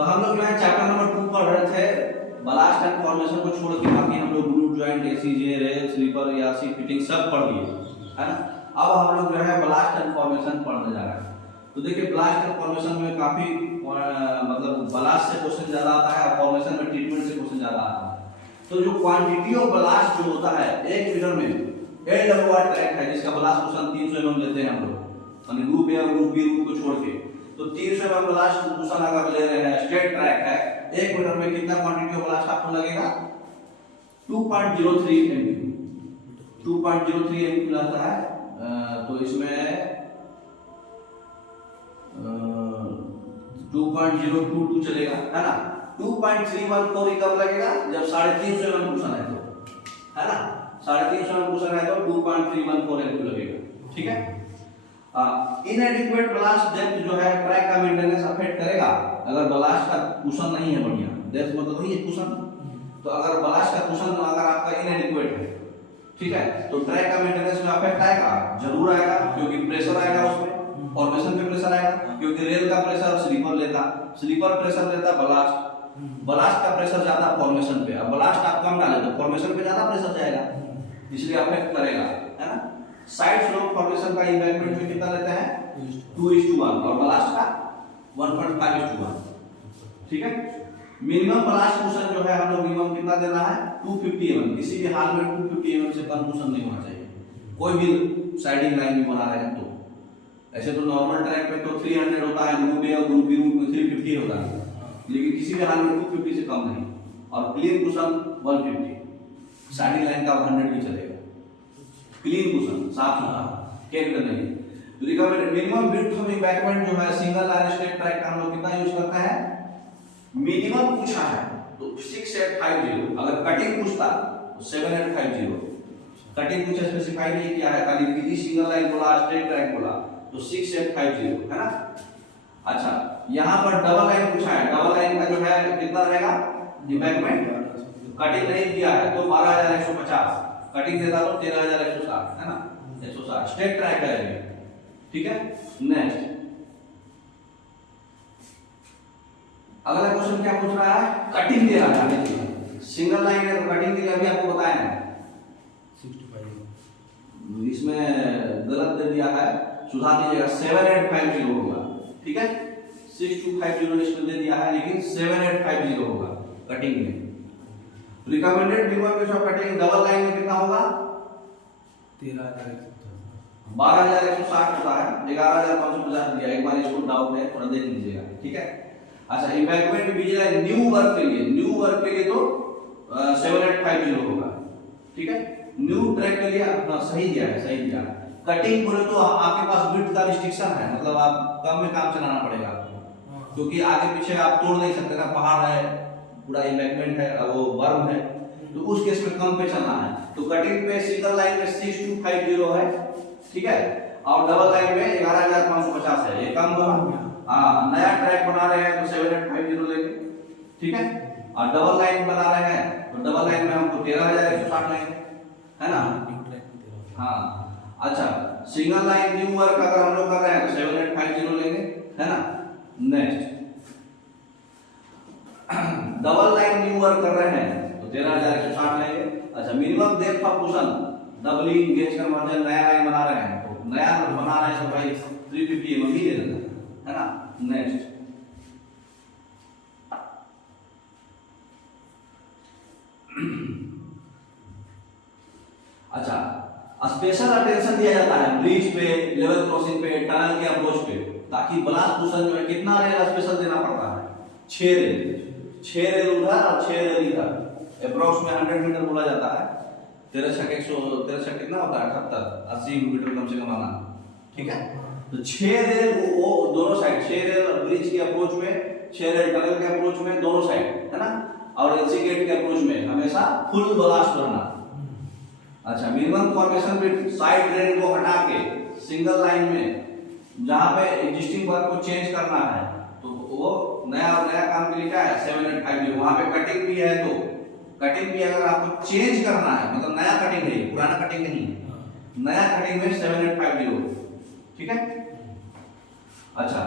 तो हम लोग जो है चैप्टर नंबर 2 पढ़ रहे थे, ब्लास्ट एंड फॉर्मेशन को छोड़ के बाकी हम लोग ग्रुप जॉइंट, एसीजे, रेल, स्लीपर, यासी, फिटिंग सब पढ़ लिए, है ना। अब हम लोग जो है ब्लास्ट एंड फॉर्मेशन पढ़ने जा रहे हैं। तो देखिए ब्लास्ट एंड फॉर्मेशन में काफी मतलब ब्लास्ट से क्वेश्चन ज्यादा आता है और फॉर्मेशन में ट्रीटमेंट से क्वेश्चन ज्यादा आता है। तो जो क्वांटिटी ऑफ ब्लास्ट जो होता है 1 मीटर में एलडब्ल्यूआर ट्रैक है, जिसका ब्लास्ट क्वेश्चन 300 mm लेते हैं हम लोग, यानी ग्रुप ए और ग्रुप बी रूट को छोड़ के। तो 300 mm ब्लास्ट क्वेश्चन अगर ले रहे हैं, स्ट्रेट ट्रैक है, 1 मीटर में कितना क्वांटिटी ऑफ ब्लास्ट आपको लगेगा? 2.03 mm, 2.03 mm लगता है। तो इसमें 2.022 चलेगा, है ना। 2.314 कब लगेगा? जब 350 mm क्वेश्चन है तो, है ना। 350 mm क्वेश्चन है तो 2.314 mm लगेगा, ठीक है। इनएडिक्वेट ब्लास्ट डेप्थ जो है ट्रैक का मेंटेनेंस अफेक्ट करेगा। अगर ब्लास्ट का कुशन नहीं है बढ़िया, डेप्थ मतलब वही है कुशन। तो अगर ब्लास्ट का कुशन अगर आपका इनएडिक्वेट है, ठीक है, तो ट्रैक का मेंटेनेंस में अफेक्ट आएगा, जरूर आएगा, क्योंकि प्रेशर आएगा उसमें, फॉर्मेशन पे प्रेशर आएगा, क्योंकि रेल का प्रेशर स्लीपर लेता, स्लीपर प्रेशर लेता ब्लास्ट, ब्लास्ट का प्रेशर ज्यादा फॉर्मेशन पे। अब ब्लास्ट आप कम डाले तो फॉर्मेशन पे ज्यादा प्रेशर जाएगा, इसलिए अफेक्ट करेगा, है ना। साइड स्लोप फॉर्मेशन का इम्पैक्ट में कितना लेते हैं? 2:1 और ब्लास्ट का 1.5:1, ठीक है। मिनिमम ब्लास्ट कुशन जो है हम लोग मिनिमम कितना देना है? 250 mm। किसी भी हाल में 250 mm से कम कुशन नहीं होना चाहिए, कोई भी साइडिंग लाइन भी बना रहे हैं तो। ऐसे तो नॉर्मल ट्रैक पे तो 300 होता है, ग्रुप ए और ग्रुप बी रूट में 350 होता है, लेकिन किसी भी हाल में 250 से कम नहीं। और क्लीन कुशन 150, साइडिंग लाइन का 100 भी चलेगा। क्लीन कुशन साफ सुथरा, केक नहीं। तो recommended minimum width of embankment जो है सिंगल लाइन स्ट्रेट ट्रैक का हम लोग कितना यूज करते हैं? मिनिमम पूछा है तो 6850। अगर कटिंग पूछता तो 7850। कटिंग कुछ स्पेसिफाई नहीं किया है, खाली पीजी सिंगल लाइन बोला, स्ट्रेट ट्रैक बोला, तो 6850, है ना। अच्छा, यहाँ पर डबल लाइन पूछा है, डबल लाइन का जो है कितना रहेगा एम्बैंकमेंट? कटिंग नहीं दिया है तो 12150, कटिंग देता तो 13160, है ना, 160। स्ट्रेट ट्रैक है, ठीक है। नेक्स्ट अगला क्वेश्चन क्या पूछ रहा है? कटिंग दे रहा है, सिंगल लाइन है तो कटिंग के लिए अभी आपको बताया है 65। इसमें गलत दे दिया है, सुधार दीजिएगा, 7850 होगा, ठीक है। 6250 इसमें दे दिया है, लेकिन 7850 होगा कटिंग में। Recommended minimum ways of cutting double line में कितना होगा? 12160 होता है, 11550 दिया। एक बार इसको डाउट है, थोड़ा देख लीजिएगा, ठीक है। अच्छा, इम्पैक्टमेंट बीजीएल न्यू वर्क के लिए, न्यू वर्क के लिए तो 7850 होगा, ठीक है। न्यू ट्रैक के लिए अपना सही दिया है, सही दिया। कटिंग बोले तो आपके पास विड्थ का रिस्ट्रिक्शन है, मतलब आप कम में काम चलाना पड़ेगा आपको, क्योंकि आगे पीछे आप तोड़ नहीं सकते ना, पहाड़ है, पूरा इम्पैक्टमेंट है और वो बर्म है, तो उस केस में कम पे चलना है। तो कटिंग पे सिंगल लाइन में 6250 है, ठीक है, और डबल लाइन में 11550 है, ये कम होगा। नया ट्रैक बना रहे हैं तो 7850 लेंगे, ठीक है। और डबल लाइन बना रहे हैं तो डबल लाइन में हमको 13160 लेंगे, है ना। हाँ, अच्छा, सिंगल लाइन न्यू वर्क अगर हम लोग कर रहे हैं तो 7850 लेंगे, है ना। Next double line new work कर रहे हैं तो 13160 लेंगे। अच्छा, minimum depth of cushion doubling gauge conversion, नया लाइन बना रहे हैं तो नया बना रहे हैं तो भाई 350 mm ही ले लेना, है ना। नेक्स्ट अच्छा, स्पेशल अटेंशन दिया जाता है ब्रिज पे, लेवल क्रॉसिंग पे, टनल के अप्रोच पे, ताकि ब्लास्ट कुशन जो है कितना रेल स्पेशल देना पड़ता है? 6 रेल उधर और 6 रेल इधर, अप्रोक्स में 100 मीटर बोला जाता है। 13 कितना होता है? 78, 80 मीटर कम से कम आना, ठीक है। तो 6 रेल वो दोनों साइड, 6 रेल ब्रिज के अप्रोच में, 6 रेल टनल के अप्रोच में, दोनों साइड, है ना। और एलसी गेट के अप्रोच में हमेशा फुल ब्लास्ट करना। अच्छा, मिनिमम फॉर्मेशन पे साइड रेल को हटा के सिंगल लाइन में जहां पे एग्जिस्टिंग वर्क को चेंज करना है तो वो नया काम के लिए क्या है? 7850। वहां पे कटिंग भी है तो कटिंग भी अगर आपको चेंज करना है, मतलब नया कटिंग नहीं, पुराना कटिंग नहीं, नया कटिंग में 7850, ठीक है। अच्छा,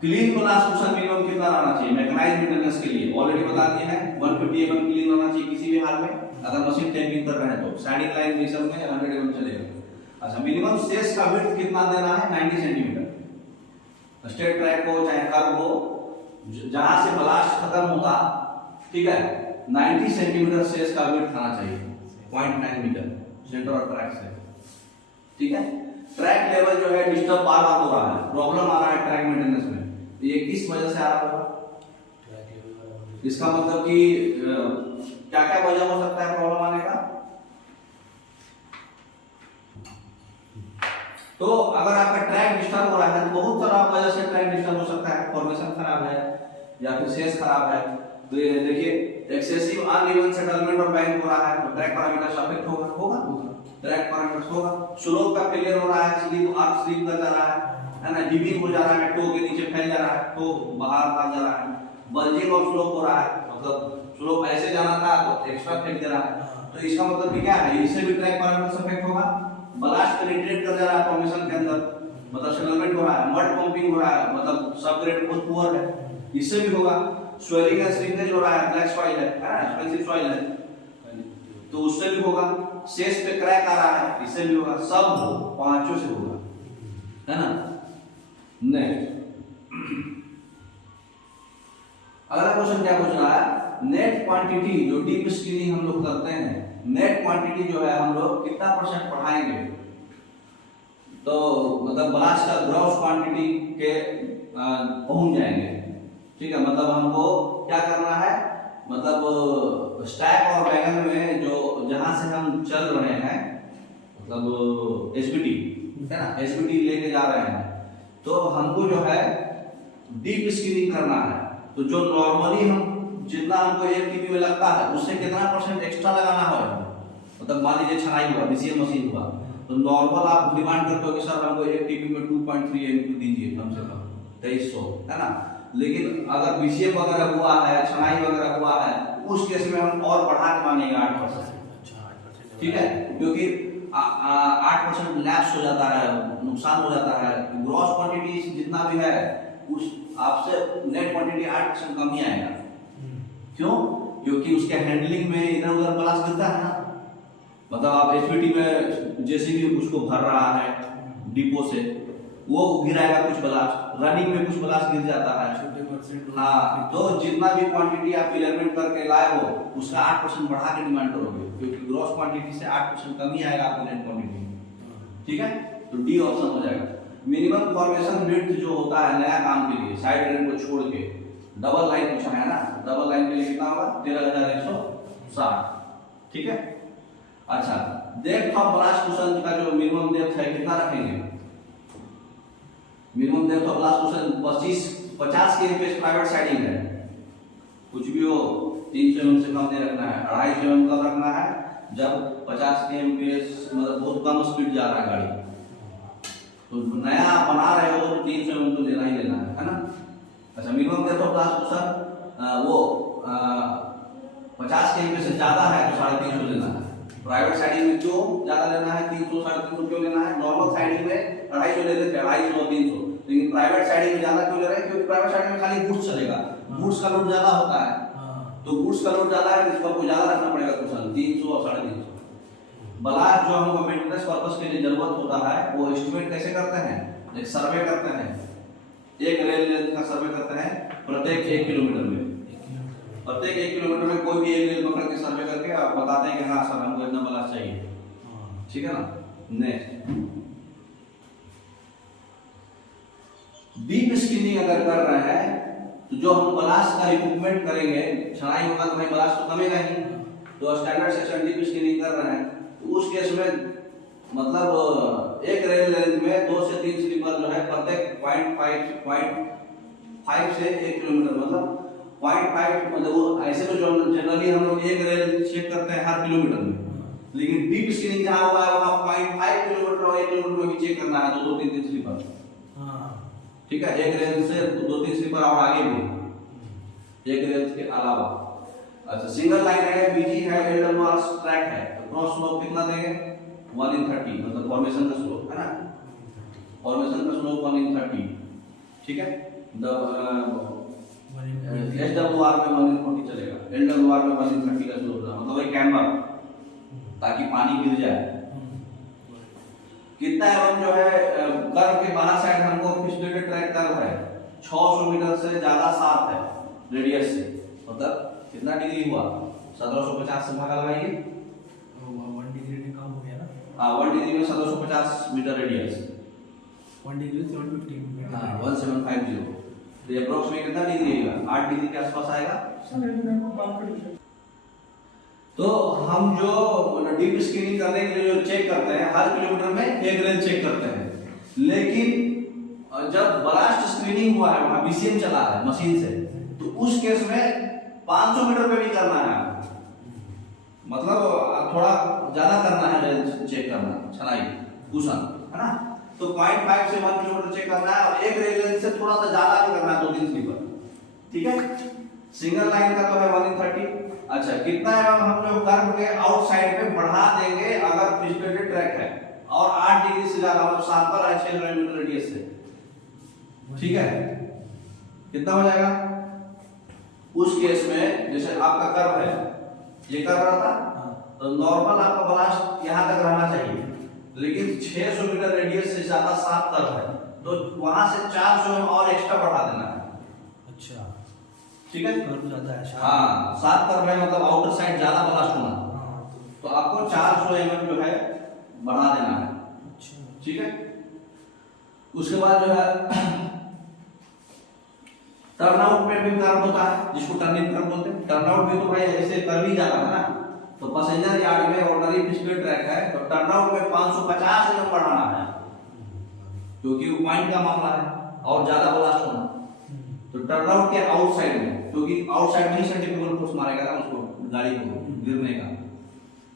क्लीन ब्लास्ट कुशन मिनिमम कितना रहना चाहिए? मैग्नेटाइज मेंटेनेंस के लिए ऑलरेडी बता दिया है 150 mm क्लीन होना चाहिए किसी भी हाल में, अगर मशीन टैंपिंग कर रहे हैं तो स्टैंडिंग लाइन में सब में 100 mm चलेगा। अच्छा मिनिमम शेष का विड्थ कितना देना है 90 सेंटीमीटर। स्ट्रेट ट्रैक हो चाहे कर्व हो, जहां से ब्लास्ट खत्म होता, ठीक है, 90 सेंटीमीटर शेष का विड्थ आना चाहिए, 0.9 मीटर सेंटर ऑफ ट्रैक से, ठीक है। ट्रैक लेवल जो है डिस्टर्ब बार बार हो रहा है, प्रॉब्लम आ रहा है ट्रैक मेंटेनेंस में, ये किस वजह से आ रहा होगा? इसका मतलब कि क्या क्या वजह हो सकता है प्रॉब्लम आने का? तो अगर आपका ट्रैक डिस्टर्ब हो रहा है तो बहुत सारा वजह से ट्रैक डिस्टर्ब हो सकता है, फॉर्मेशन खराब है या फिर शेष खराब है। तो ये देखिए excessive uneven settlement of bank हो रहा है तो ट्रैक पैरामीटर्स अफेक्ट होगा ट्रैक पैरामीटर्स होगा। स्लोप का फेलियर हो रहा है, स्लिप आर्क स्लिप कर जा रहा है ना, डिबिंग हो जा रहा है, टो के नीचे फैल जा रहा है, टो बाहर भाग जा रहा है, बल्जिंग ऑफ स्लोप हो रहा है, मतलब स्लोप ऐसे जाना था तो एक्स्ट्रा फेंक दे रहा है, तो इसका मतलब कि क्या है, इससे भी ट्रैक पैरामीटर्स अफेक्ट होगा। ब्लास्ट पेनिट्रेट कर जा रहा है फॉर्मेशन के अंदर, मतलब सेटलमेंट हो रहा है, मड पंपिंग हो रहा है, मतलब सबग्रेड बहुत पुअर है, इससे भी होगा। स्वेलिंग एंड श्रिंकेज हो रहा है, ब्लैक सॉइल है, एक्सपेंसिव सॉइल है, तो उससे भी होगा। शेष पे क्रैक आ रहा है, इससे भी होगा, सब पांचों से होगा, है ना। नेक्स्ट अगला क्वेश्चन क्या पूछ रहा है, नेट क्वांटिटी जो डीप स्क्रीनिंग हम लोग करते हैं, नेट क्वांटिटी जो है हम लोग कितना परसेंट बढ़ाएंगे, तो मतलब ब्लास्ट का ग्रॉस क्वांटिटी के पहुंच जाएंगे, ठीक है। मतलब हमको क्या करना है, मतलब स्टैक और वैगन में जो जहां से हम चल रहे हैं, मतलब एसबीटी है ना, एसबीटी लेके जा रहे हैं, तो हमको जो है डीप स्क्रीनिंग करना है। तो जो नॉर्मली हम जितना हमको एक टीपी में लगता है उससे कितना परसेंट एक्स्ट्रा लगाना है, मतलब मान लीजिए छनाई हुआ, बीसीएम मशीन हुआ, तो नॉर्मल आप डिमांड करते हो कि सर हमको एक टीपी में 2.3 एमक्यू दीजिए कम से कम 2300, है ना। लेकिन अगर बीसीएम वगैरह हुआ है, छनाई वगैरह हुआ है, उस केस में हम और बढ़ा के मानेंगे 8%, ठीक है, क्योंकि 8% लैप्स हो जाता है, नुकसान हो जाता है। ग्रॉस क्वांटिटी जितना भी है उस आपसे नेट क्वांटिटी 8% कम ही आएगा। क्यों? क्योंकि उसके हैंडलिंग में इधर उधर ब्लास्ट गिरता है ना, मतलब आप एचपीटी में जेसीबी उसको भर रहा है डिपो से, वो गिराएगा कुछ ब्लास्ट, रनिंग में कुछ ब्लास्ट गिर जाता है, हाँ, तो जितना भी क्वांटिटी आप क्लियरमेंट करके लाए हो उसका 8% बढ़ा के डिमांड करोगे, क्योंकि ग्रॉस क्वांटिटी से 8% कम ही आएगा आपको नेट क्वांटिटी, ठीक है। तो डी ऑप्शन हो जाएगा। मिनिमम फॉर्मेशन विड्थ जो होता है नया काम के लिए, साइड रेन को छोड़ के, डबल लाइन पूछा है ना, डबल लाइन के लिए कितना होगा 13160, ठीक है। अच्छा डेप्थ ऑफ ब्लास्ट कुशन का जो मिनिमम डेप्थ है कितना रखेंगे, minimum depth of blast cushion 50 kmpa private siding है, कुछ भी हो 300 mm से कम नहीं रखना है, 250 mm कम रखना है, जब 50 kmpa मतलब बहुत कम स्पीड जा रहा है गाड़ी, तो नया बना रहे हो तो 300 mm तो लेना ही लेना है ना। अच्छा minimum depth of blast cushion वो 50 kmpa से ज्यादा है तो 350 लेना है। प्राइवेट साइडिंग में क्यों ज्यादा लेना है, 300 350 क्यों लेना है, नॉर्मल साइडिंग में 250 ले लेते हैं, 250 300, लेकिन प्राइवेट साइडिंग में ज्यादा क्यों ले रहे हैं, क्योंकि प्राइवेट साइडिंग में खाली गुड्स चलेगा, गुड्स का लोड ज्यादा होता है, तो गुड्स का लोड ज्यादा है तो इसको आपको ज्यादा रखना पड़ेगा कुशन 300 और 350। ब्लास्ट जो हमको मेंटेनेंस पर्पस के लिए जरूरत होता है वो एस्टिमेट कैसे करते हैं, एक सर्वे करते हैं, एक रेल लेंथ का सर्वे करते हैं प्रत्येक 1 किलोमीटर में, प्रत्येक 1 किलोमीटर में कोई भी एक रेल पकड़ के सर्वे करके आप बताते हैं कि हाँ सर हमको इतना ब्लास्ट चाहिए, ठीक है ना। नेक्स्ट डीप स्क्रीनिंग अगर कर रहे हैं तो जो हम ब्लास्ट का इक्विपमेंट करेंगे, छनाई होगा तो भाई ब्लास्ट तो कमेगा ही, तो स्टैंडर्ड सेक्शन डीप स्क्रीनिंग कर रहे हैं तो उस केस में मतलब एक रेल लेंथ में 2 से 3 स्लीपर जो है प्रत्येक 0.5 से 1 किलोमीटर, मतलब 0.5, मतलब वो ऐसे तो जनरली हम लोग एक रेल चेक करते हैं हर किलोमीटर में, लेकिन डीप स्क्रीनिंग जहां हुआ है वहां 0.5 किलोमीटर और 1 किलोमीटर में भी चेक करना है, 2-3 स्लीपर, ठीक है, एक रेल से 2-3 स्लीपर और आगे भी एक रेल के अलावा। अच्छा सिंगल लाइन है, बीजी है, एलडब्ल्यूआर ट्रैक है, तो क्रॉस स्लोप कितना देंगे 1/30, मतलब फॉर्मेशन का स्लोप है ना, फॉर्मेशन का स्लोप 1/30, ठीक है। SWR में 1/40 चलेगा, LWR में 1/30 का स्लोप था, मतलब एक कैम्बर ताकि पानी गिर जाए। कितना एवं जो है कर्व के बाहर साइड हमको फिसलेटेड ट्रैक कर्व है 600 मीटर से ज्यादा साफ है रेडियस से, मतलब कितना डिग्री हुआ 1750 से भागा लगाइए, 1 डिग्री में कम हो गया ना। हाँ 1 डिग्री में 1750 मीटर रेडियस, 1 डिग्री 750 मीटर। हाँ 1750, तो ये अप्रोक्सीमेट कितना डिग्री आएगा 8 डिग्री के आसपास आएगा। तो हम जो डीप स्क्रीनिंग करने के लिए जो चेक करते हैं हर किलोमीटर में एक रेंज चेक करते हैं, लेकिन जब ब्लास्ट स्क्रीनिंग हुआ है वहां बीसीएम चला है मशीन से, तो उस केस में 500 मीटर पे भी करना है, मतलब थोड़ा ज्यादा करना है रेंज चेक करना, छनाई कुशन है ना। तो 0.5 से 1 किलोमीटर चेक करना है और एक रेंज से थोड़ा सा ज्यादा भी करना है 2-3 स्लीपर, ठीक है। सिंगल लाइन का तो है 1/30। अच्छा कितना है हम जो कर्व के आउटसाइड पे बढ़ा देंगे अगर फिसलेटेड ट्रैक है और 8 डिग्री से ज्यादा मतलब 7 पर है 6 मीटर रेडियस से, ठीक है, कितना हो जाएगा उस केस में। जैसे आपका कर्व है ये कर्व रहा था, तो नॉर्मल आपका ब्लास्ट यहां तक रहना चाहिए, लेकिन 600 मीटर रेडियस से ज्यादा 7 कर्व है, तो वहां से 400 और एक्स्ट्रा बढ़ा देना है। अच्छा ठीक है, कर्व ज्यादा है। हाँ 7 कर्व है मतलब आउटर साइड ज्यादा ब्लास्ट होना, तो आपको 400 mm जो है बढ़ा देना है। अच्छा ठीक है, उसके बाद जो है टर्नआउट पे भी कर्व होता है जिसको टर्निंग कर्व बोलते हैं। टर्नआउट भी तो भाई ऐसे कर्व ही जाता है ना, तो पैसेंजर यार्ड में ऑर्डिनरी फिसलेटेड ट्रैक है तो टर्नआउट में 550 mm बढ़ाना है, क्योंकि वो पॉइंट का मामला है और ज्यादा ब्लास्ट होना। तो टर्नआउट के आउटसाइड में, क्योंकि आउटसाइड में ही सेंट्रीफ्यूगल फोर्स मारेगा ना उसको गाड़ी को गिरने का,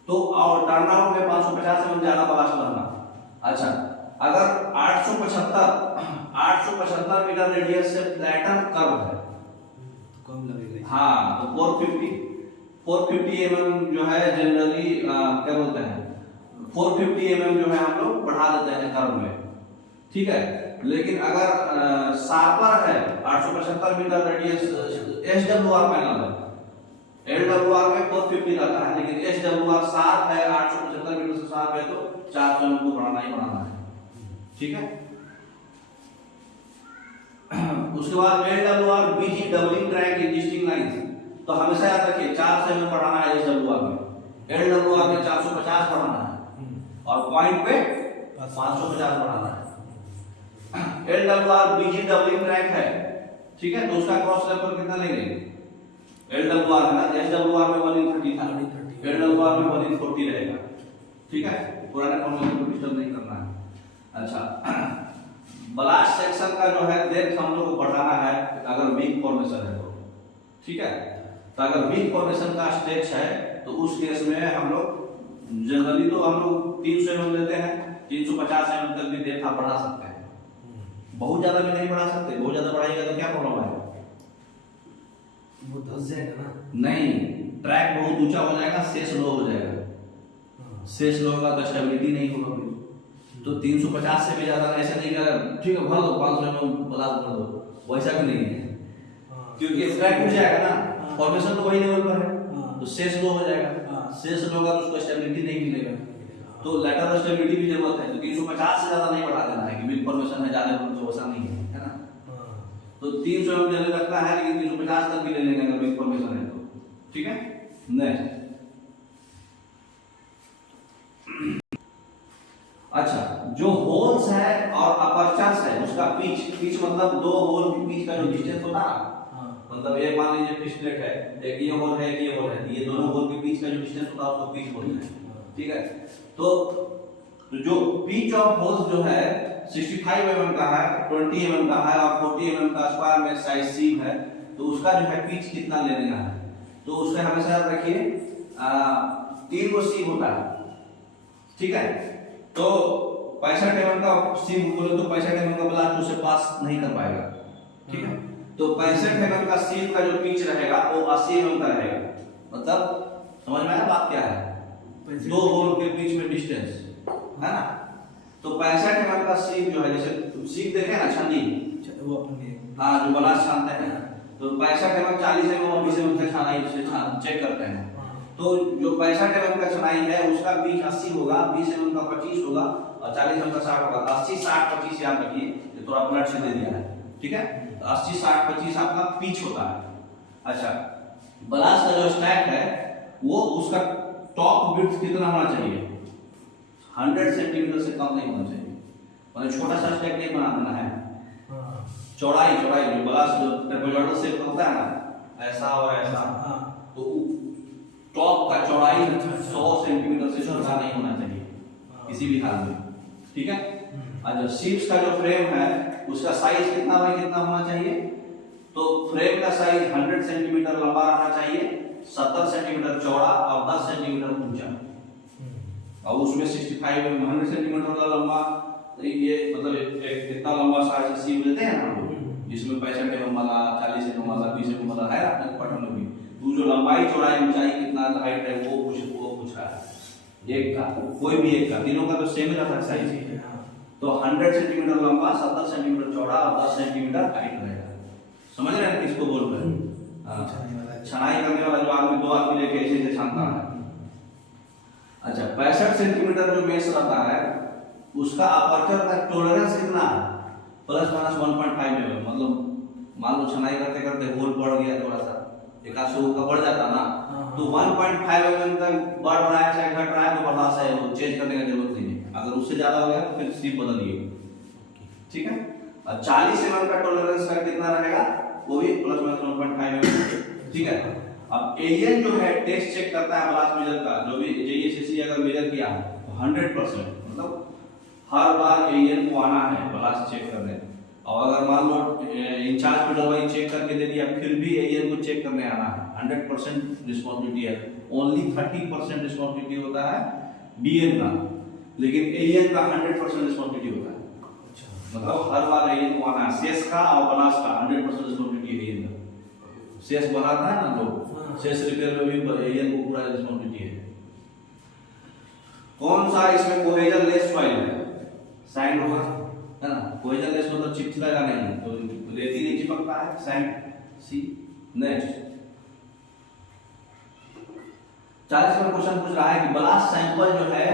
तो और टर्नआउट में 550 mm ज्यादा ब्लास्ट करना। अच्छा अगर 875 मीटर रेडियस से फ्लैटन कर्व है कम लगेगा। हाँ तो 450 mm जो है जनरली क्या बोलते हैं 450 mm जो है हम लोग बढ़ा देते हैं कर्व में, ठीक है। लेकिन अगर शार्पर है 875 मीटर रेडियस SWR पैनल है, LWR में 450 रहता है, लेकिन SWR शार्प है 875 मीटर से शार्प है तो 400 mm को बढ़ाना ही बढ़ाना है, ठीक है। उसके बाद LWR BG doubling track existing lines, तो हमेशा याद रखिए 400 mm बढ़ाना है SWR में, LWR में 450 बढ़ाना है और पॉइंट पे 550 बढ़ाना है। LWR BG डबलिंग ट्रैक है, ठीक है, तो उसका क्रॉस लेवल कितना लेंगे LWR है ना, SWR में 1/30 था, LWR में 1/40 रहेगा, ठीक है, पुराने फॉर्मूले को डिस्टर्ब नहीं करना है। अच्छा ब्लास्ट सेक्शन का जो है डेप्थ हम लोग को बढ़ाना है अगर वीक फॉर्मेशन है तो, ठीक है। तो अगर वीक फॉर्मेशन का स्ट्रेच है तो उस केस में हम लोग जनरली तो हम लोग 300 mm लेते हैं, 350 mm तक भी डेप्थ आप बढ़ा सकते हैं, बहुत ज्यादा भी नहीं बढ़ा सकते, बहुत ज्यादा बढ़ाएगा तो क्या प्रॉब्लम आएगा, वो धंस जाएगा ना। नहीं ट्रैक बहुत ऊंचा हो जाएगा, शेष लो हो जाएगा, शेष लो होगा तो स्टेबिलिटी नहीं होगा। तो 350 से भी ज्यादा ऐसे नहीं कर, ठीक है भर दो 500 mm ब्लास्ट भर दो, वैसा भी नहीं है, क्योंकि ट्रैक उठ जाएगा ना, फॉर्मेशन तो वही लेवल पर है, तो शेष लो हो जाएगा, शेष लो होगा तो उसको स्टेबिलिटी नहीं मिलेगा, तो लेटरल स्टेबिलिटी की जरूरत है। तो 350 से ज्यादा नहीं बढ़ा देना है कि वीक फॉर्मेशन में ज्यादा तो वैसा नहीं है ना, तो 300 mm जल्दी रखना है, लेकिन 350 तक भी ले लेंगे अगर वीक फॉर्मेशन है तो, ठीक है। नेक्स्ट अच्छा जो होल्स है और अपर्चर्स है उसका पिच मतलब दो होल के बीच का जो डिस्टेंस होता है, मतलब एक मान लीजिए फिशप्लेट है, एक ये होल है, एक ये होल है, ये दोनों होल के बीच का जो डिस्टेंस होता है उसको पिच बोलते हैं, ठीक है। तो जो पिच ऑफ होल्स जो है 65 mm का है, 20 mm का है और 40 mm का स्क्वायर में साइज सीम है, तो उसका जो है पिच कितना लेने का है, तो उसका हमेशा याद रखिए 3 गो सीम होता है, ठीक है। तो 65 mm का सीम बोले तो 65 mm का ब्लास्ट उसे पास नहीं कर पाएगा, ठीक है। तो 65 mm का सीम का जो पिच रहेगा वो 80 mm का रहेगा, मतलब समझ में आया बात क्या है, दो होल के बीच में डिस्टेंस है ना। तो 65 mm का सीम जो है, जैसे सीम देखे ना छन्नी, वो अपने हाँ जो ब्लास्ट छानते हैं, तो तो 65 mm 40 mm और 20 mm का छनाई से चेक करते हैं। तो जो 65 mm का छनाई है उसका पिच 80 होगा, 20 mm का 25 होगा और 40 mm का 60 होगा। 80 60 25 याद रखिए, ये थोड़ा पलट से दे दिया है, ठीक है। तो 80 60 25 आपका पिच होता है। अच्छा, ब्लास्ट का जो स्टैक है वो उसका टॉप विड्थ कितना होना चाहिए? 100 सेंटीमीटर से कम नहीं होना चाहिए, मतलब छोटा सा स्टैक नहीं बना देना है। चौड़ाई जो ब्लास्ट जो ट्रेपेजॉइडल शेप होता है ना, ऐसा और ऐसा, तो टॉप का चौड़ाई 100 सेंटीमीटर से छोटा नहीं होना चाहिए किसी भी हाल में, ठीक है। अच्छा, शिप्स का जो फ्रेम है उसका साइज कितना बाय कितना होना चाहिए? तो फ्रेम का साइज 100 सेंटीमीटर लंबा रहना चाहिए, 70 सेंटीमीटर चौड़ा और 10 सेंटीमीटर ऊंचा। और उसमें 65 100 सेंटीमीटर लंबा, ये मतलब एक इतना लंबा साइज सीप लेते हैं ना, जिसमें 65 mm वाला, 40 mm वाला, 20 mm वाला है अपने पटन में भी, तो जो लंबाई चौड़ाई ऊंचाई कितना हाइट है वो पूछ रहा है। एक का कोई भी एक का, तीनों का तो सेम ही रहता है साइज। तो 100 सेंटीमीटर लंबा, 70 सेंटीमीटर चौड़ा और 10 सेंटीमीटर हाइट रहेगा। समझ रहे हैं किसको बोल रहे हैं? छनाई करने वाला जो आदमी, दो आदमी लेके ऐसे छानता है। अच्छा, 65 सेंटीमीटर जो मेश रहता है उसका अपर्चर का टॉलरेंस कितना है? Plus minus 1.5 mm। मतलब मान लो छनाई करते करते होल पड़ गया थोड़ा सा, एक आध सौ का बढ़ जाता ना, तो 1.5 mm तक बढ़ रहा है चाहे घट रहा है तो बर्दाश्त है, वो चेंज करने की जरूरत नहीं है। अगर उससे ज्यादा हो गया तो फिर सीप बदलिए, ठीक है। और 40 mm का टॉलरेंस का कितना रहेगा? वो भी प्लस माइनस 1.5 mm, ठीक है। अब एएन जो है टेस्ट चेक करता है ब्लास्ट मेजर का, जो भी जेईएससी अगर मेजर किया तो 100%, मतलब हर बार एएन को आना है ब्लास्ट चेक करने। और अगर मान लो इंचार्ज पेडल वाइज चेक करके दे दिया फिर भी एएन को चेक करने आना है, 100% रिस्पांसिबिलिटी है। ओनली 30% रिस्पांसिबिलिटी होता है बीएन का, लेकिन एएन का 100% रिस्पांसिबिलिटी होता है। मतलब हर बार एएन को आना है, सेस का और ब्लास्ट का 100% रिस्पांसिबिलिटी है एएन का। सेस बनाता है ना लोग, सेस रिपेयर में भी एएन को पूरा रिस्पांसिबिलिटी है। कौन सा इसमें कोहेजन लेस सॉइल है? सैंड होगा, है ना। कोहेजन लेस मतलब चिपचिपाएगा नहीं, तो रेती नहीं चिपकता है, सैंड। सी नेक्स्ट 40 में क्वेश्चन पूछ रहा है कि ब्लास्ट सैंपल जो है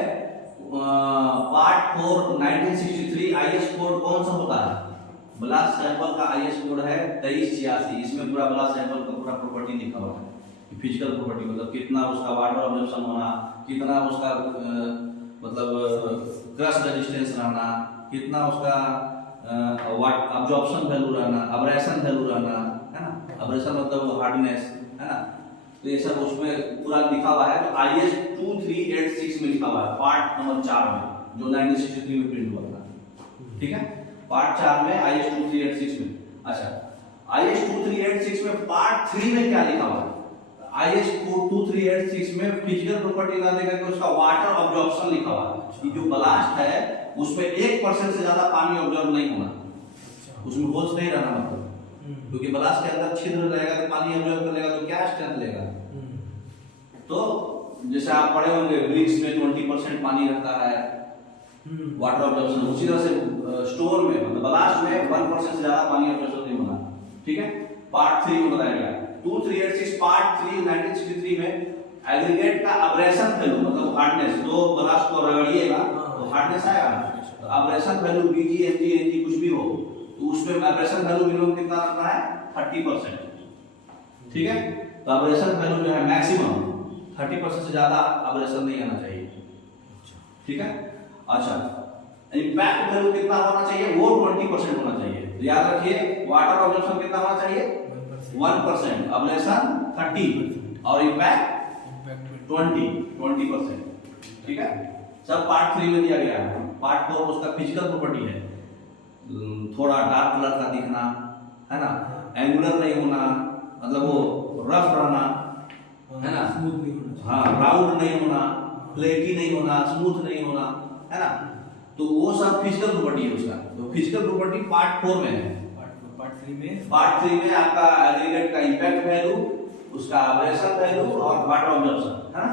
पार्ट 4 1963 आईएस कोड कौन सा होता है? ब्लास्ट सैंपल का आईएस कोड है 2386। इसमें पूरा ब्लास्ट सैंपल का पूरा प्रॉपर्टी लिखा हुआ है, फिजिकल प्रॉपर्टी, मतलब कितना उसका वाटर ऑब्जॉर्प्शन होना, कितना उसका मतलब क्रश रेजिस्टेंस रहना, कितना उसका अब्जॉर्प्शन वैल्यू रहना, अब्रेशन वैल्यू रहना, है ना। अब्रेशन मतलब हार्डनेस, है ना। तो ये सब उसमें पूरा लिखा हुआ है। तो आईएस 2386 में लिखा हुआ है पार्ट नंबर 4 में, जो 1963 में प्रिंट हुआ था, ठीक है। पार्ट 4 में आईएस 2386 में। अच्छा, आईएस 2386 में पार्ट 3 में क्या लिखा हुआ है? आईएस 2386 में फिजिकल प्रॉपर्टी ना देकर के उसका वाटर ऑब्जॉर्प्शन लिखा हुआ है कि जो ब्लास्ट है उसमें 1% से ज्यादा पानी ऑब्जॉर्ब नहीं होना, उसमें होश नहीं रहना, मतलब क्योंकि ब्लास्ट के अंदर छिद्र रहेगा तो पानी ऑब्जॉर्ब कर लेगा तो क्या स्ट्रेंथ लेगा। तो जैसे आप पढ़े होंगे ब्रिक्स में 20% पानी रहता है वाटर ऑब्जॉर्प्शन, उसी तरह से स्टोन में मतलब ब्लास्ट में 1% से ज्यादा पानी ऑब्जॉर्प्शन नहीं होना, ठीक है। पार्ट 3 में बताया गया 2386 पार्ट 3 1963 में एग्रीगेट का अब्रेशन वैल्यू मतलब हार्डनेस, तो ब्लास्ट को रगड़िएगा तो हार्डनेस आएगा, तो अब्रेशन वैल्यू बीजी एमजी एनजी कुछ भी हो तो उसमें अब्रेशन वैल्यू मिनिमम कितना रहता है? 30%, ठीक है। तो अब्रेशन वैल्यू जो है मैक्सिमम 30% से ज्यादा अब्रेशन नहीं आना चाहिए, ठीक है। अच्छा, इंपैक्ट वैल्यू कितना होना चाहिए? वो 20% होना चाहिए। तो याद रखिए वाटर ऑब्जॉर्प्शन कितना होना चाहिए? 1%, अब्रेशन 30 और इंपैक्ट 20%, ठीक है। सब पार्ट 3 में दिया गया है। पार्ट 4 उसका फिजिकल प्रॉपर्टी है, थोड़ा डार्क कलर का दिखना, है ना, एंगुलर नहीं होना, मतलब वो रफ रहना, है ना, स्मूथ नहीं होना, हाँ, राउंड नहीं होना, फ्लेकी नहीं होना, स्मूथ नहीं होना, है ना। तो वो सब फिजिकल प्रॉपर्टी है उसका। तो फिजिकल प्रॉपर्टी पार्ट 4 में है। पार्ट 3 में आपका एग्रीगेट का इंपैक्ट वैल्यू, उसका अब्रेशन वैल्यू और वाटर ऑब्जॉर्प्शन, है ना।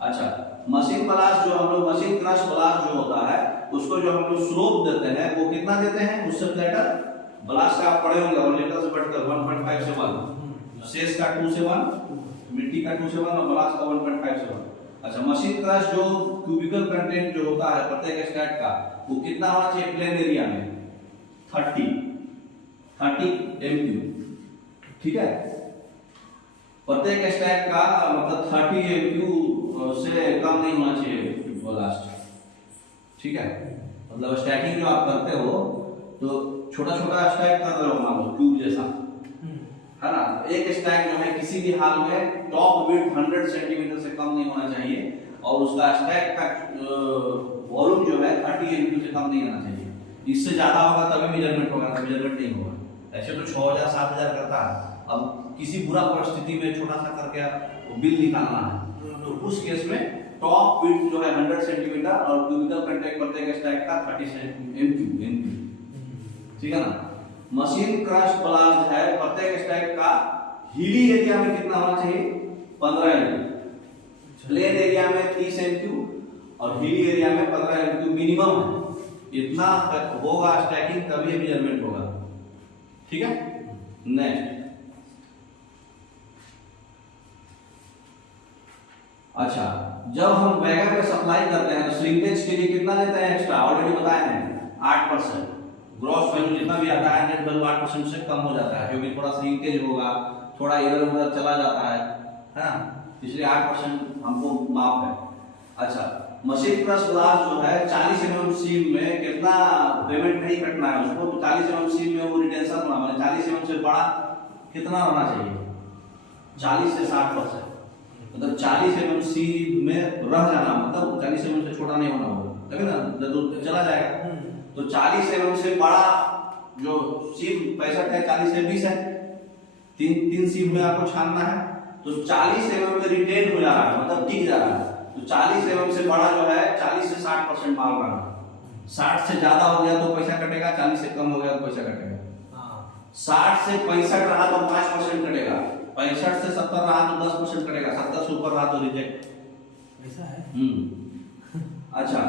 अच्छा, मशीन ब्लास्ट जो हम लोग मशीन क्रश ब्लास्ट जो होता है उसको जो हम लोग स्लोप देते हैं वो कितना देते हैं? उससे फ्लैटर ब्लास्ट का आप पढ़े होंगे 1 लीटर से बढ़कर 1.5 से 1, शेष का 2 से 1, मिट्टी का 2 से 1 और ब्लास्ट का 1.5 से 1। अच्छा, मशीन क्रश जो क्यूबिकल कंटेंट जो होता है प्रत्येक स्टैक का, वो कितना होना चाहिए प्लेन एरिया में? 30 MQ, ठीक है। प्रत्येक स्टैक का मतलब 30 MQ से कम नहीं होना चाहिए ब्लास्ट, ठीक है। मतलब स्टैकिंग जो आप करते हो तो छोटा छोटा स्टैक कर रहे हो, मान लो क्यूब जैसा, है ना। एक स्टैक जो है किसी भी हाल में टॉप विड्थ 100 सेंटीमीटर से कम नहीं होना चाहिए और उसका स्टैक का वॉल्यूम जो है 30 MQ से कम नहीं होना चाहिए। इससे ज्यादा होगा तभी मेजरमेंट होगा, तो मेजरमेंट नहीं होगा। ऐसे तो 6000 7000 करता है। अब किसी बुरा परिस्थिति में छोटा सा करके बिल निकालना है तो उस केस में टॉप विड्थ जो है 100 सेंटीमीटर और क्यूबिकल कंटेंट प्रत्येक स्टैक का 30 MQ, ठीक है ना। मशीन क्रश ब्लास्ट है प्रत्येक स्टैक का हिली एरिया में कितना होना चाहिए? 15 MQ, प्लेन एरिया में 30 MQ और हिली एरिया में 15 MQ मिनिमम है। इतना होगा स्टैकिंग तभी मेजरमेंट होगा, ठीक है। नेक्स्ट, अच्छा, जब हम वैगन में सप्लाई करते हैं तो श्रिंकेज के लिए कितना लेते हैं एक्स्ट्रा? ऑलरेडी बताए हैं 8%। ग्रॉस वैल्यू जितना भी आता है नेट वैल्यू 8% से कम हो जाता है, क्योंकि थोड़ा श्रिंकेज होगा, थोड़ा इधर उधर चला जाता है ना, इसलिए 8% हमको माफ है। अच्छा, मशीन क्रश ब्लास्ट जो है 40 mm सीम में कितना पेमेंट नहीं कटना है उसको, तो 40 mm सीम में वो रिटेंशन होना, मतलब 40 mm से बड़ा कितना होना चाहिए? 40 से 60%। मतलब 40 mm सीम में रह जाना, मतलब 40 mm से छोटा नहीं होना होगा, तभी ना जब चला जाएगा। तो 40 mm से बड़ा जो सीम 65 है, 40 से 20 है, तीन सीम में आपको छानना है। तो 40 mm में रिटेन हो जा रहा है, मतलब टिक जा रहा है। तो 40 mm से बड़ा जो है 40 से 60% माल रहा। 60 से ज्यादा हो गया तो पैसा कटेगा, 40 से कम हो गया तो पैसा कटेगा। 60 से 65 रहा तो 5% कटेगा, 65 से 70 रहा तो 10% कटेगा, 70 से ऊपर रहा तो रिजेक्ट। ऐसा है? अच्छा,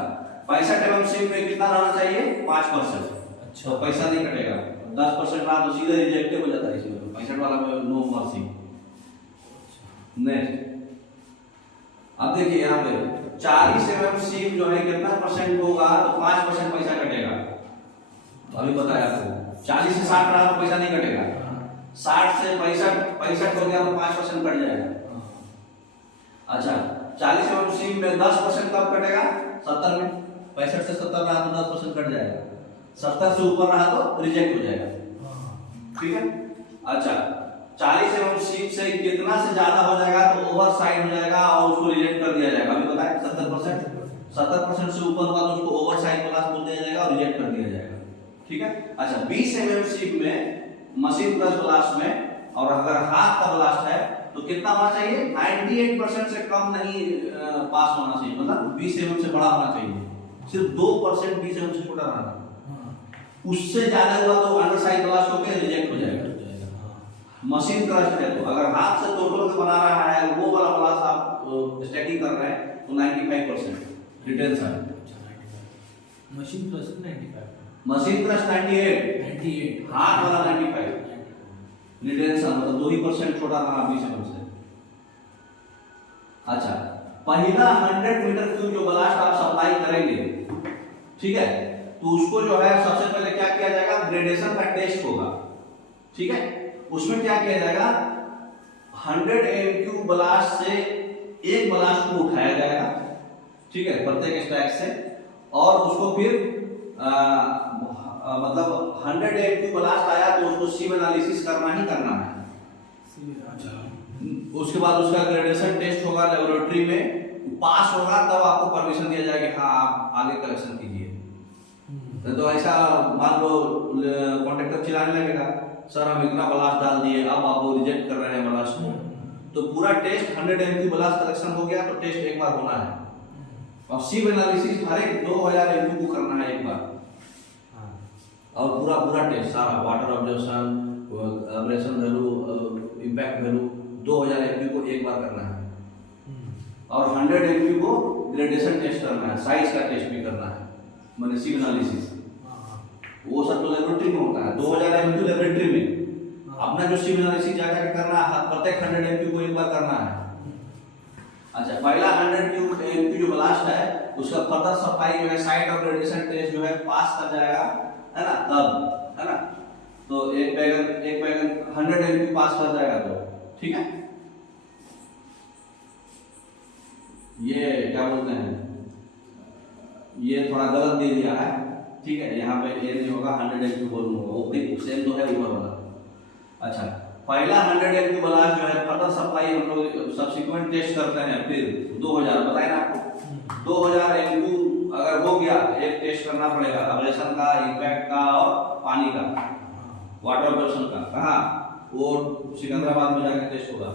65 mm सीम में कितना रहना चाहिए? 5%। अच्छा, तो पैसा नहीं कटेगा। 10% रहा तो सीधे रिजेक्ट हो जाता है इसमें, 65 वाला में नो मर्सी। नेक्स्ट, अब देखिए यहाँ पे 40 mm सीम जो है कितना परसेंट होगा? तो 5% पैसा कटेगा। अभी बताया आपको 40 से 60 रहा तो पैसा नहीं कटेगा, 60 से 65 हो गया तो 5% कट जाएगा। अच्छा, 40 mm सीम में 10% कब कटेगा? 70 में। 65 से 70 रहा तो 10% कट जाएगा, 70 से ऊपर रहा तो रिजेक्ट हो जाएगा, ठीक है। अच्छा, 40 mm सीम से कितना से ज्यादा हो जाएगा तो ओवर साइड हो जाएगा और उसको रिजेक्ट कर दिया जाएगा। अभी बताया 70% से ऊपर हुआ तो उसको ओवर साइड ब्लास्ट बोल दिया जाएगा और रिजेक्ट कर दिया जाएगा, ठीक है। अच्छा, 20 mm सीम में मशीन क्रश ब्लास्ट में, और अगर हाथ का ब्लास्ट है तो कितना होना चाहिए? 98% से कम नहीं पास होना चाहिए, मतलब 20 mm से बड़ा होना चाहिए, सिर्फ 2% 20 mm से छोटा रहना। उससे ज्यादा हुआ तो अंडर साइड ब्लास्ट होकर रिजेक्ट हो जाएगा। मशीन क्रश है तो अगर हाथ से तोड़ के बना रहा है वो वाला ब्लास्ट आप स्टैकिंग कर रहे हैं तो 95% retention. Machine crush 95, machine crush 98, हाथ वाला 95 रिटेंशन, मतलब 2% छोटा रहा 20 mm से। अच्छा, पहला 100 मीटर क्यूब जो ब्लास्ट आप सप्लाई करेंगे, ठीक है, तो उसको जो है सबसे पहले क्या किया जाएगा? ग्रेडेशन का टेस्ट होगा, ठीक है। उसमें क्या किया जाएगा? 100 MQ ब्लास्ट से एक ब्लास्ट को उठाया जाएगा, ठीक है, प्रत्येक स्टैक से, और उसको फिर मतलब 100 MQ ब्लास्ट आया तो उसको सीम एनालिसिस करना ही करना है। उसके बाद उसका ग्रेडेशन टेस्ट होगा लेबोरेटरी में, पास होगा तब आपको परमिशन दिया जाएगा कि हाँ आप आगे कलेक्शन कीजिए। तो ऐसा मान लो कॉन्ट्रैक्टर चिल्लाने लगेगा, सर हम इतना ब्लास्ट डाल दिए, अब आप वो रिजेक्ट कर रहे हैं ब्लास्ट को, तो पूरा टेस्ट 100 MQ ब्लास्ट कलेक्शन हो गया तो टेस्ट एक बार होना है, और सीम एनालिसिस हर एक 2000 MQ को करना है एक बार, और पूरा टेस्ट सारा water observation, abrasion value, impact value 2000 MQ को एक बार करना है, और 100 MQ को ग्रेडेशन टेस्ट करना है, साइज का टेस्ट भी करना है, माने सीम एनालिसिस वो सब तो लेबोरेटरी में होता है। 2000 एमक्यू लेबोरेटरी में, अपना जो सिविल एनालिसिस जाकर करना है, प्रत्येक 100 एमक्यू को एक बार करना है। अच्छा, पहला 100 एमक्यू जो ब्लास्ट है उसका फर्दर सप्लाई जो है साइट ऑफ रेडिएशन टेस्ट जो है पास कर जाएगा, है ना, तब, है ना। तो एक बैगन 100 एमक्यू पास कर जाएगा तो ठीक है। ये क्या बोलते हैं, ये थोड़ा गलत दे दिया है, ठीक है। यहाँ पे ये नहीं होगा, 100 एमक्यू बोलूंगा, ओके सेम तो है ऊपर वाला। अच्छा, पहला 100 एमक्यू ब्लास्ट जो है फर्दर सप्लाई हम लोग सब्सिक्वेंट टेस्ट करते हैं। फिर 2000 बताए ना आपको, 2000 एमक्यू अगर हो गया, एक टेस्ट करना पड़ेगा एब्रेशन का, इम्पैक्ट का और पानी का, वाटर ऑब्जर्वेशन का। कहाँ, वो सिकंदराबाद में जाकर टेस्ट होगा,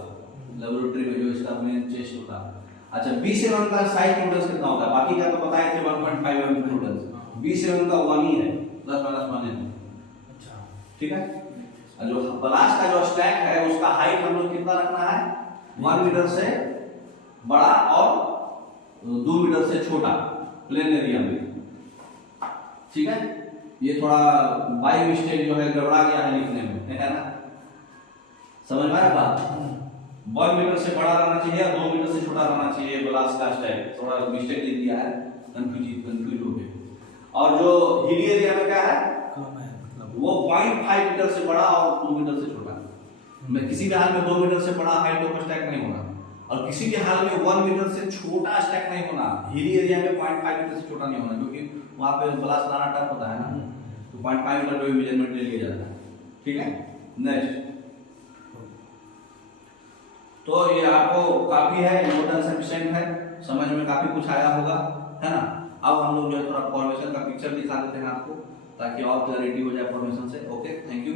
लेबोरेटरी में जो इसका मेन टेस्ट होता है। अच्छा, B7 का साइज न्यूटन कितना होता है, बाकी का तो बताए थे 1.5 न्यूटन, B7 का 1 ही है, प्लस माइनस 1 है। अच्छा, ठीक है। जो ब्लास्ट का जो स्टैक है उसका हाइट हम लोग कितना रखना है, 1 मीटर से बड़ा और 2 मीटर से छोटा प्लेन एरिया में, ठीक है। ये थोड़ा बाई मिस्टेक जो है गड़बड़ा गया है लिखने में, है ना, समझ में आया बात। 1 मीटर से बड़ा रहना चाहिए, 2 मीटर से छोटा रहना चाहिए ब्लास्ट का स्टैक, थोड़ा मिस्टेक लिख दिया है, कंफ्यूज हो गए। और जो हिली एरिया में क्या है, कम है मतलब वो 0.5 मीटर से बड़ा और 2 मीटर से छोटा। मैं किसी भी हाल में 2 मीटर से बड़ा हाइट ऑफ स्टैक नहीं होना, और किसी भी हाल में 1 मीटर से छोटा स्टैक नहीं होना। हिली एरिया में 0.5 मीटर से छोटा नहीं होना, क्योंकि वहां पे ब्लास्ट लाना टफ होता है ना, तो 0.5 मीटर पे मेजरमेंट ले लिया जाता है, ठीक है। नेक्स्ट, तो ये आपको काफी है, इम्पोर्टेंट सफिशिएंट है, समझ में काफी कुछ आया होगा, है ना। अब हम लोग जो है थोड़ा फॉर्मेशन का पिक्चर दिखा देते हैं आपको, ताकि और क्लैरिटी हो जाए फॉर्मेशन से। Okay, thank you.